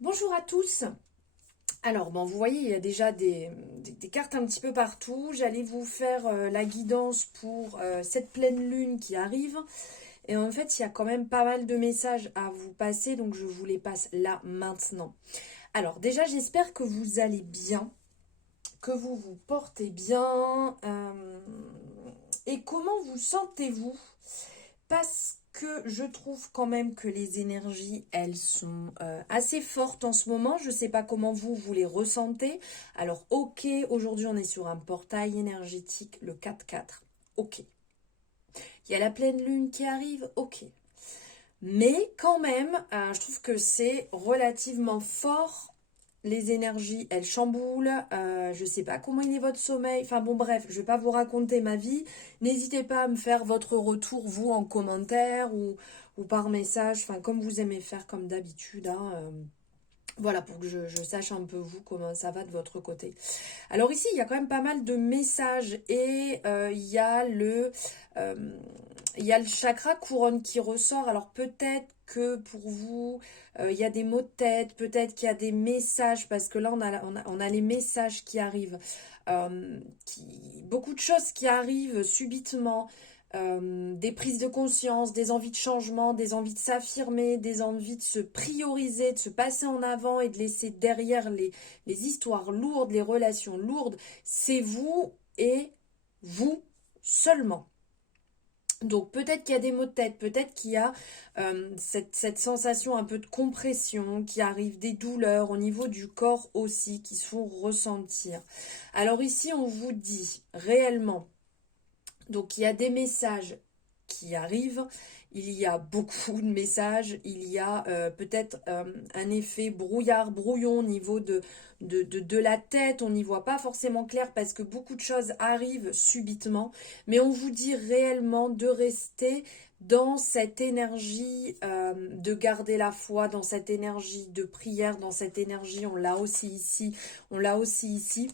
Bonjour à tous. Alors, bon, vous voyez, il y a déjà des cartes un petit peu partout. J'allais vous faire la guidance pour cette pleine lune qui arrive. Et en fait, il y a quand même pas mal de messages à vous passer, donc je vous les passe là maintenant. Alors, déjà, j'espère que vous allez bien, que vous vous portez bien. Et comment vous sentez-vous? Parce que je trouve quand même que les énergies, elles sont assez fortes en ce moment. Je ne sais pas comment vous les ressentez. Alors, ok, aujourd'hui on est sur un portail énergétique, le 4-4. Ok. Il y a la pleine lune qui arrive, ok. Mais quand même, je trouve que c'est relativement fort. Les énergies, elles chamboulent. Je sais pas comment il est votre sommeil. Enfin bon, bref, je vais pas vous raconter ma vie. N'hésitez pas à me faire votre retour, vous, en commentaire ou par message. Enfin, comme vous aimez faire comme d'habitude. Hein, voilà, pour que je sache un peu vous comment ça va de votre côté. Alors ici, il y a quand même pas mal de messages et euh, il y a le chakra couronne qui ressort. Alors peut-être que pour vous, il y a des mots de tête, peut-être qu'il y a des messages, parce que là, on a les messages qui arrivent. Beaucoup de choses qui arrivent subitement. Des prises de conscience, des envies de changement, des envies de s'affirmer, des envies de se prioriser, de se passer en avant et de laisser derrière les histoires lourdes, les relations lourdes. C'est vous et vous seulement. Donc peut-être qu'il y a des maux de tête, peut-être qu'il y a cette sensation un peu de compression qui arrive, des douleurs au niveau du corps aussi qui se font ressentir. Alors ici on vous dit réellement, donc il y a des messages qui arrivent, il y a beaucoup de messages, il y a peut-être un effet brouillard, brouillon au niveau de la tête, on n'y voit pas forcément clair parce que beaucoup de choses arrivent subitement, mais on vous dit réellement de rester dans cette énergie de garder la foi, dans cette énergie de prière, dans cette énergie, on l'a aussi ici, on l'a aussi ici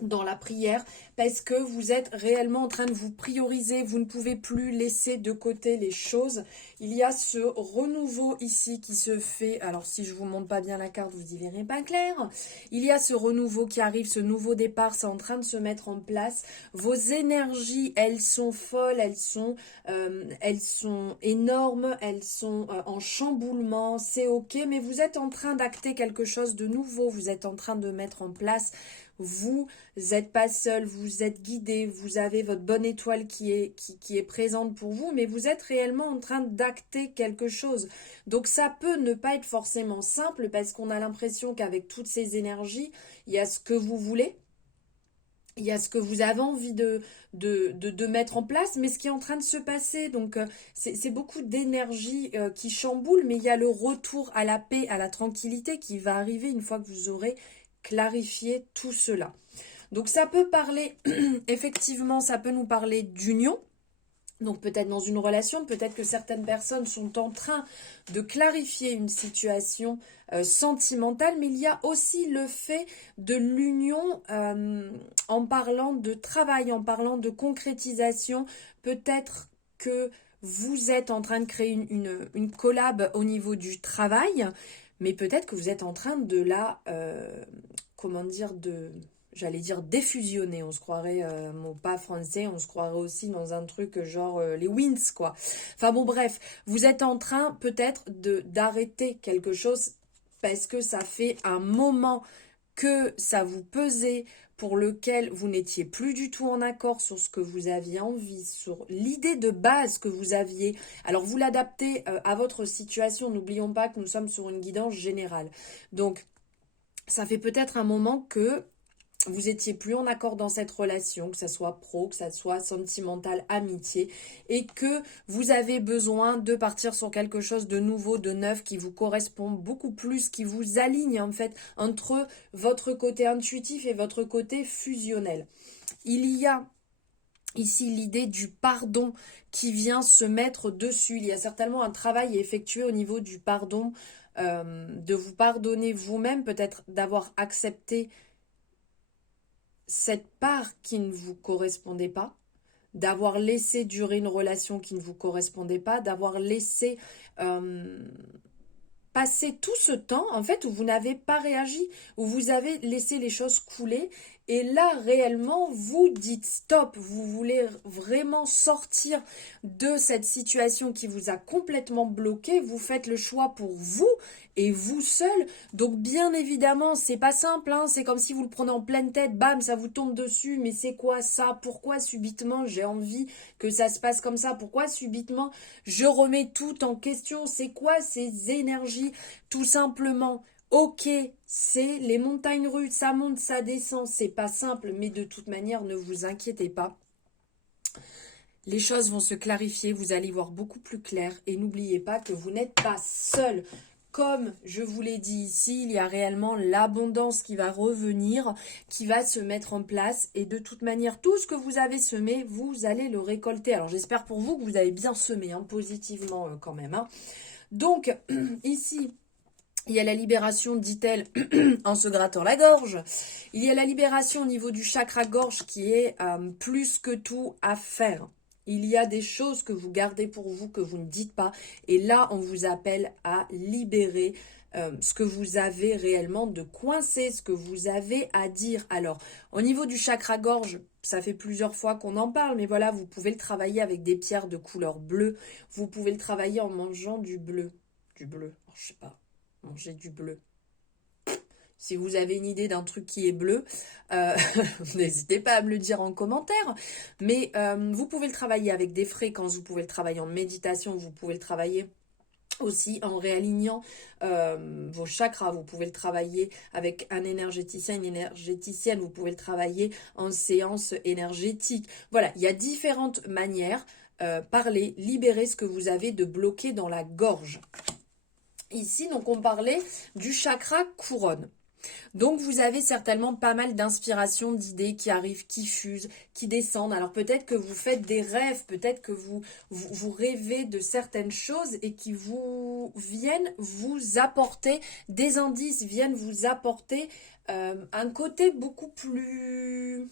dans la prière parce que vous êtes réellement en train de vous prioriser, vous ne pouvez plus laisser de côté les choses. Il y a ce renouveau ici qui se fait. Alors si je vous montre pas bien la carte, vous y verrez pas clair. Il y a ce renouveau qui arrive, ce nouveau départ, c'est en train de se mettre en place. Vos énergies, elles sont folles, elles sont énormes, elles sont en chamboulement, c'est ok, mais vous êtes en train d'acter quelque chose de nouveau, vous êtes en train de mettre en place. Vous n'êtes pas seul, vous êtes guidé, vous avez votre bonne étoile qui est présente pour vous, mais vous êtes réellement en train d'acter quelque chose. Donc ça peut ne pas être forcément simple parce qu'on a l'impression qu'avec toutes ces énergies, il y a ce que vous voulez, il y a ce que vous avez envie de mettre en place, mais ce qui est en train de se passer. Donc c'est beaucoup d'énergie qui chamboule, mais il y a le retour à la paix, à la tranquillité qui va arriver une fois que vous aurez clarifié tout cela. Donc ça peut parler, effectivement, ça peut nous parler d'union. Donc peut-être dans une relation, peut-être que certaines personnes sont en train de clarifier une situation sentimentale, mais il y a aussi le fait de l'union en parlant de travail, en parlant de concrétisation. Peut-être que vous êtes en train de créer une collab au niveau du travail, mais peut-être que vous êtes en train de comment dire, j'allais dire défusionner, on se croirait, mot pas français, on se croirait aussi dans un truc genre les wins, quoi. Enfin bon, bref, vous êtes en train peut-être d'arrêter quelque chose parce que ça fait un moment que ça vous pesait, pour lequel vous n'étiez plus du tout en accord sur ce que vous aviez envie, sur l'idée de base que vous aviez. Alors vous l'adaptez à votre situation, n'oublions pas que nous sommes sur une guidance générale. Donc ça fait peut-être un moment que vous étiez plus en accord dans cette relation, que ça soit pro, que ça soit sentimental, amitié, et que vous avez besoin de partir sur quelque chose de nouveau, de neuf, qui vous correspond beaucoup plus, qui vous aligne en fait entre votre côté intuitif et votre côté fusionnel. Il y a ici l'idée du pardon qui vient se mettre dessus. Il y a certainement un travail effectué au niveau du pardon, de vous pardonner vous-même, peut-être d'avoir accepté cette part qui ne vous correspondait pas, d'avoir laissé durer une relation qui ne vous correspondait pas, d'avoir laissé passé tout ce temps, en fait, où vous n'avez pas réagi, où vous avez laissé les choses couler. Et là, réellement, vous dites stop. Vous voulez vraiment sortir de cette situation qui vous a complètement bloqué. Vous faites le choix pour vous et vous seul. Donc, bien évidemment, c'est pas simple, hein. C'est comme si vous le prenez en pleine tête, bam, ça vous tombe dessus. Mais c'est quoi ça? Pourquoi subitement j'ai envie que ça se passe comme ça? Pourquoi subitement je remets tout en question? C'est quoi ces énergies? Tout simplement. Ok, c'est les montagnes russes, ça monte, ça descend, c'est pas simple, mais de toute manière, ne vous inquiétez pas. Les choses vont se clarifier, vous allez voir beaucoup plus clair et n'oubliez pas que vous n'êtes pas seul. Comme je vous l'ai dit ici, il y a réellement l'abondance qui va revenir, qui va se mettre en place et de toute manière, tout ce que vous avez semé, vous allez le récolter. Alors j'espère pour vous que vous avez bien semé, hein, positivement quand même. Hein. Donc ici, il y a la libération, dit-elle, en se grattant la gorge. Il y a la libération au niveau du chakra gorge qui est plus que tout à faire. Il y a des choses que vous gardez pour vous, que vous ne dites pas. Et là, on vous appelle à libérer ce que vous avez réellement de coincé, ce que vous avez à dire. Alors, au niveau du chakra gorge, ça fait plusieurs fois qu'on en parle, mais voilà, vous pouvez le travailler avec des pierres de couleur bleue. Vous pouvez le travailler en mangeant du bleu. Du bleu, je sais pas. Manger du bleu. Si vous avez une idée d'un truc qui est bleu, n'hésitez pas à me le dire en commentaire. Mais vous pouvez le travailler avec des fréquences, vous pouvez le travailler en méditation, vous pouvez le travailler aussi en réalignant vos chakras. Vous pouvez le travailler avec un énergéticien, une énergéticienne. Vous pouvez le travailler en séance énergétique. Voilà, il y a différentes manières. Parler, libérer ce que vous avez de bloqué dans la gorge. Ici, donc, on parlait du chakra couronne. Donc, vous avez certainement pas mal d'inspirations, d'idées qui arrivent, qui fusent, qui descendent. Alors, peut-être que vous faites des rêves, peut-être que vous rêvez de certaines choses et qui vous viennent vous apporter des indices, viennent vous apporter un côté beaucoup plus...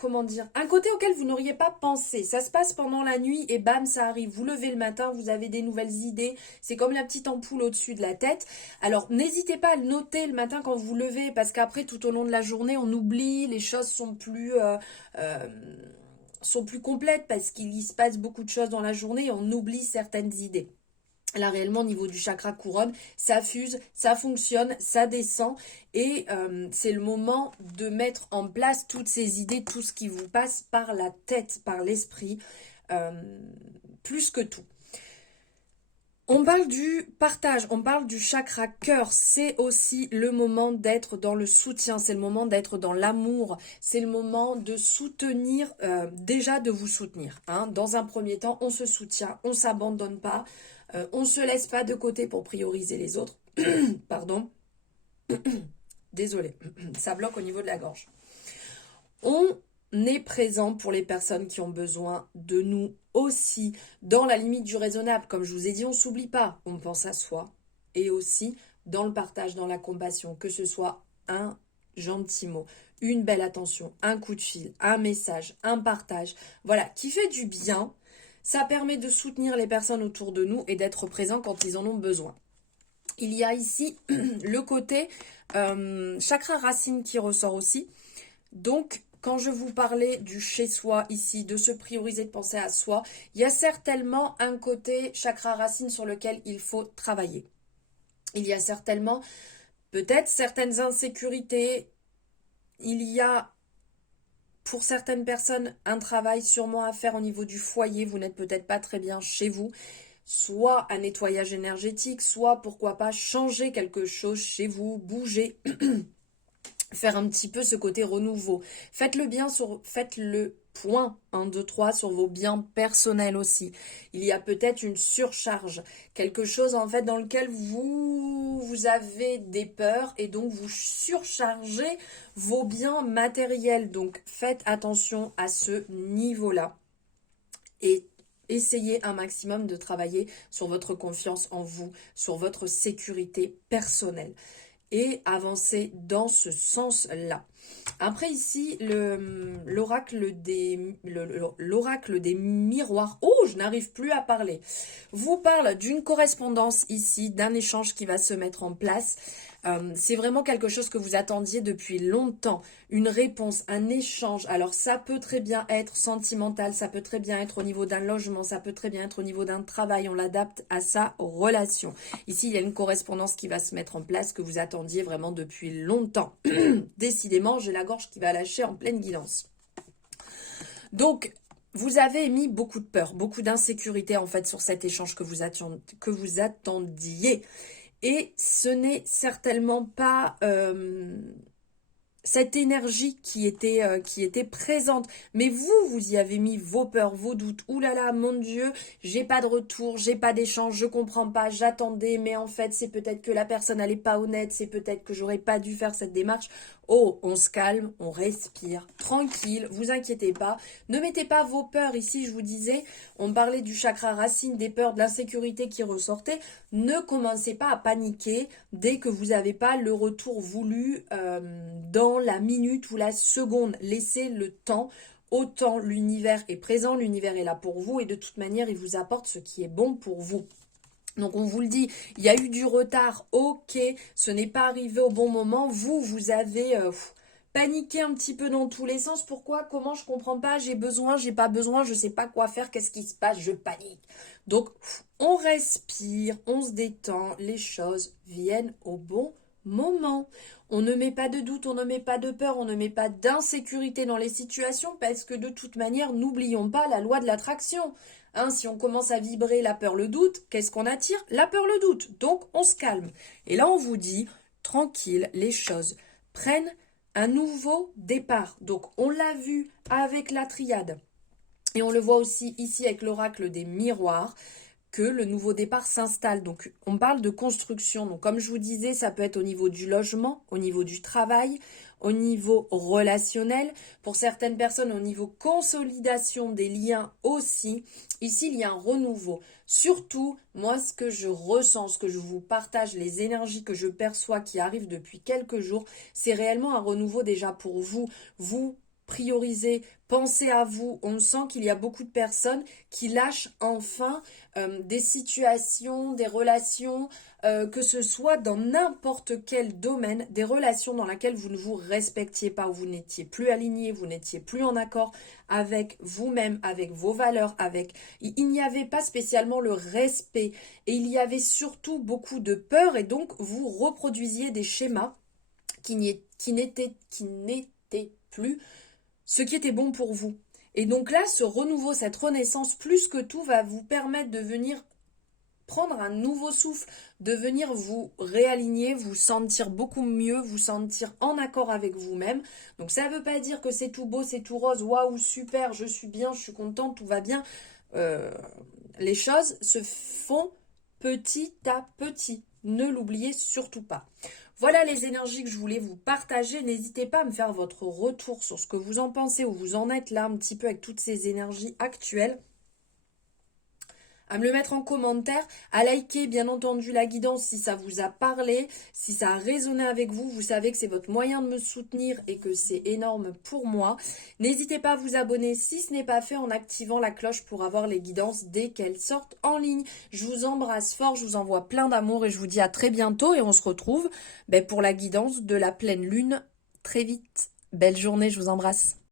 Comment dire, un côté auquel vous n'auriez pas pensé. Ça se passe pendant la nuit et bam, ça arrive. Vous levez le matin, vous avez des nouvelles idées. C'est comme la petite ampoule au-dessus de la tête. Alors, n'hésitez pas à le noter le matin quand vous vous levez parce qu'après, tout au long de la journée, on oublie, les choses sont plus complètes parce qu'il y se passe beaucoup de choses dans la journée et on oublie certaines idées. Là, réellement, au niveau du chakra couronne, ça fuse, ça fonctionne, ça descend. Et c'est le moment de mettre en place toutes ces idées, tout ce qui vous passe par la tête, par l'esprit, plus que tout. On parle du partage, on parle du chakra cœur. C'est aussi le moment d'être dans le soutien, c'est le moment d'être dans l'amour, c'est le moment de soutenir, déjà de vous soutenir. Hein. Dans un premier temps, on se soutient, on ne s'abandonne pas. On ne se laisse pas de côté pour prioriser les autres. Pardon. Désolée, ça bloque au niveau de la gorge. On est présent pour les personnes qui ont besoin de nous aussi, dans la limite du raisonnable. Comme je vous ai dit, on ne s'oublie pas, on pense à soi. Et aussi dans le partage, dans la compassion, que ce soit un gentil mot, une belle attention, un coup de fil, un message, un partage, voilà, qui fait du bien. Ça permet de soutenir les personnes autour de nous et d'être présent quand ils en ont besoin. Il y a ici le côté chakra racine qui ressort aussi. Donc, quand je vous parlais du chez-soi ici, de se prioriser, de penser à soi, il y a certainement un côté chakra racine sur lequel il faut travailler. Il y a certainement peut-être certaines insécurités. Il y a... Pour certaines personnes, un travail sûrement à faire au niveau du foyer, vous n'êtes peut-être pas très bien chez vous, soit un nettoyage énergétique, soit pourquoi pas changer quelque chose chez vous, bouger, faire un petit peu ce côté renouveau. Faites le point 1, 2, 3 sur vos biens personnels aussi. Il y a peut-être une surcharge, quelque chose en fait dans lequel vous avez des peurs et donc vous surchargez vos biens matériels. Donc faites attention à ce niveau-là et essayez un maximum de travailler sur votre confiance en vous, sur votre sécurité personnelle et avancer dans ce sens-là. Après ici, l'oracle des miroirs. Oh, je n'arrive plus à parler. Vous parle d'une correspondance ici, d'un échange qui va se mettre en place. C'est vraiment quelque chose que vous attendiez depuis longtemps. Une réponse, un échange. Alors ça peut très bien être sentimental, ça peut très bien être au niveau d'un logement, ça peut très bien être au niveau d'un travail. On l'adapte à sa relation. Ici, il y a une correspondance qui va se mettre en place que vous attendiez vraiment depuis longtemps. Décidément, j'ai la gorge qui va lâcher en pleine guidance. Donc, vous avez émis beaucoup de peur, beaucoup d'insécurité en fait sur cet échange que vous attendiez. Et ce n'est certainement pas cette énergie qui était présente. Mais vous y avez mis vos peurs, vos doutes. Ouh là là, mon Dieu, j'ai pas de retour, j'ai pas d'échange, je comprends pas, j'attendais, mais en fait, c'est peut-être que la personne n'est pas honnête, c'est peut-être que j'aurais pas dû faire cette démarche. Oh, on se calme, on respire, tranquille, vous inquiétez pas. Ne mettez pas vos peurs ici, je vous disais, on parlait du chakra racine, des peurs, de l'insécurité qui ressortaient. Ne commencez pas à paniquer dès que vous n'avez pas le retour voulu dans la minute ou la seconde. Laissez le temps. Autant l'univers est présent, l'univers est là pour vous et de toute manière, il vous apporte ce qui est bon pour vous. Donc on vous le dit, il y a eu du retard, ok, ce n'est pas arrivé au bon moment, vous avez paniqué un petit peu dans tous les sens. Pourquoi? Comment? Je comprends pas, j'ai besoin, j'ai pas besoin, je sais pas quoi faire, qu'est-ce qui se passe, je panique. Donc on respire, on se détend, les choses viennent au bon moment. On ne met pas de doute, on ne met pas de peur, on ne met pas d'insécurité dans les situations parce que de toute manière, n'oublions pas la loi de l'attraction. Hein, si on commence à vibrer la peur, le doute, qu'est-ce qu'on attire? La peur, le doute. Donc, on se calme. Et là, on vous dit, tranquille, les choses prennent un nouveau départ. Donc, on l'a vu avec la triade. Et on le voit aussi ici avec l'oracle des miroirs, que le nouveau départ s'installe. Donc, on parle de construction. Donc, comme je vous disais, ça peut être au niveau du logement, au niveau du travail, au niveau relationnel. Pour certaines personnes, au niveau consolidation des liens aussi. Ici, il y a un renouveau. Surtout, moi, ce que je ressens, ce que je vous partage, les énergies que je perçois qui arrivent depuis quelques jours, c'est réellement un renouveau déjà pour vous. Vous priorisez, pensez à vous. On sent qu'il y a beaucoup de personnes qui lâchent enfin des situations, des relations, que ce soit dans n'importe quel domaine, des relations dans lesquelles vous ne vous respectiez pas, où vous n'étiez plus aligné, vous n'étiez plus en accord avec vous-même, avec vos valeurs, il n'y avait pas spécialement le respect et il y avait surtout beaucoup de peur et donc vous reproduisiez des schémas qui n'étaient plus ce qui était bon pour vous. Et donc là, ce renouveau, cette renaissance, plus que tout, va vous permettre de venir prendre un nouveau souffle, de venir vous réaligner, vous sentir beaucoup mieux, vous sentir en accord avec vous-même. Donc ça ne veut pas dire que c'est tout beau, c'est tout rose, waouh, super, je suis bien, je suis contente, tout va bien. Les choses se font petit à petit. Ne l'oubliez surtout pas. Voilà les énergies que je voulais vous partager. N'hésitez pas à me faire votre retour sur ce que vous en pensez, où vous en êtes là un petit peu avec toutes ces énergies actuelles. À me le mettre en commentaire, à liker bien entendu la guidance si ça vous a parlé, si ça a résonné avec vous. Vous savez que c'est votre moyen de me soutenir et que c'est énorme pour moi. N'hésitez pas à vous abonner si ce n'est pas fait en activant la cloche pour avoir les guidances dès qu'elles sortent en ligne. Je vous embrasse fort, je vous envoie plein d'amour et je vous dis à très bientôt et on se retrouve pour la guidance de la pleine lune très vite. Belle journée, je vous embrasse.